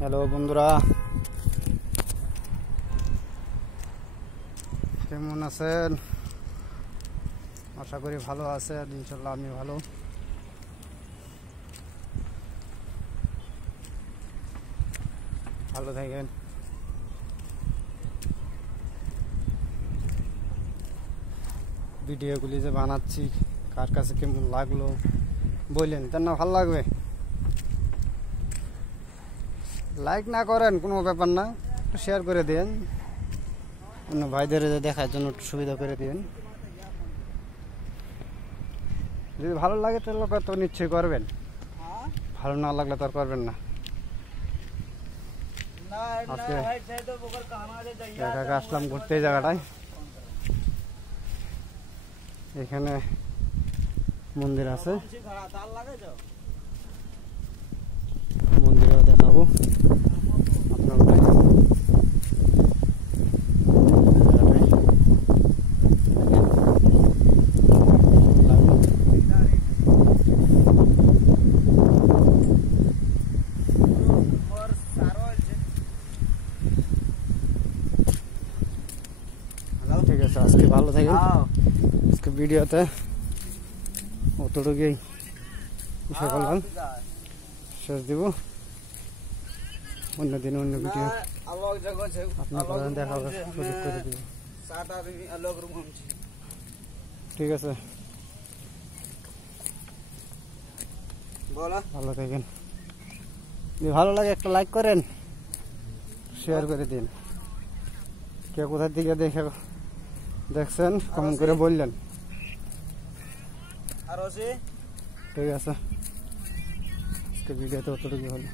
হ্যালো বন্ধুরা, কেমন আছেন? আশা করি ভালো আছেন। ইনশাল্লাহ আমি ভালো। ভালো থাকেন। ভিডিওগুলি যে বানাচ্ছি কার কাছে কেমন লাগলো বললেন, তার না ভালো লাগবে। লাইক না করেন কোনো ব্যাপার না, একটু শেয়ার করে দিন, অন্য ভাইদের দেখার জন্য একটু সুবিধা করে দিন। যদি ভালো লাগে তাহলে তো নিশ্চয়ই করবেন, ভালো না লাগলে তো আর করবেন না। আজকে একা আসলাম ঘুরতে এই জায়গাটায়। এখানে মন্দির আছে, মন্দিরেও দেখাবো আপনাদের। ঠিক আছে, আজকে ভালো থাকেন। আজকে ভিডিওতে অতটুকুই বিষয় করলাম, শেষ দিব। অন্য দিন অন্য ভিডিও আপনার দেখা সুযোগ করে দিব। ঠিক আছে, ভালো থাকেন। যদি ভালো লাগে একটা লাইক করেন, শেয়ার করে দিন। কে কোথা থেকে দেখছেন কমেন্ট করে বললেন। ঠিক আছে, ভিডিওতে অতটুকু হলো।